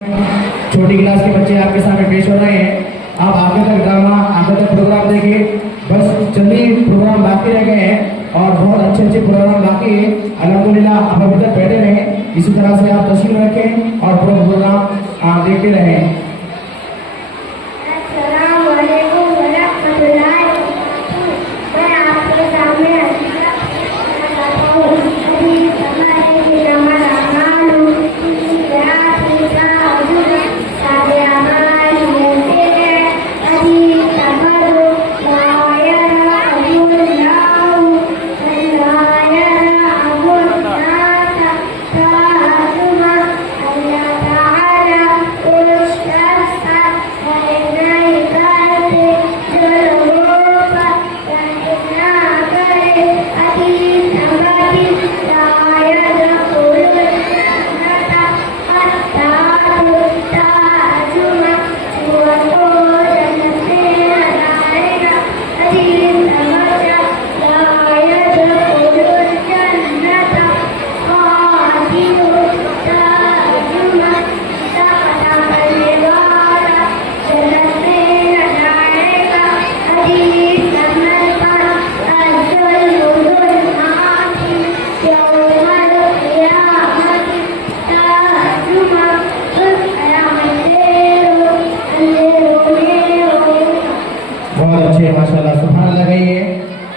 छोटी क्लास के बच्चे आपके सामने पेश हो रहे हैं। आप आगे तक ड्रामा, आगे तक प्रोग्राम देखिए। बस चंद ही प्रोग्राम बाकी रह गए हैं और बहुत अच्छे अच्छे प्रोग्राम बाकी है। अल्हम्दुलिल्लाह आप अभी तक बैठे रहें, इसी तरह से आप तस्वीर रखें और प्रोग्राम देखते रहें।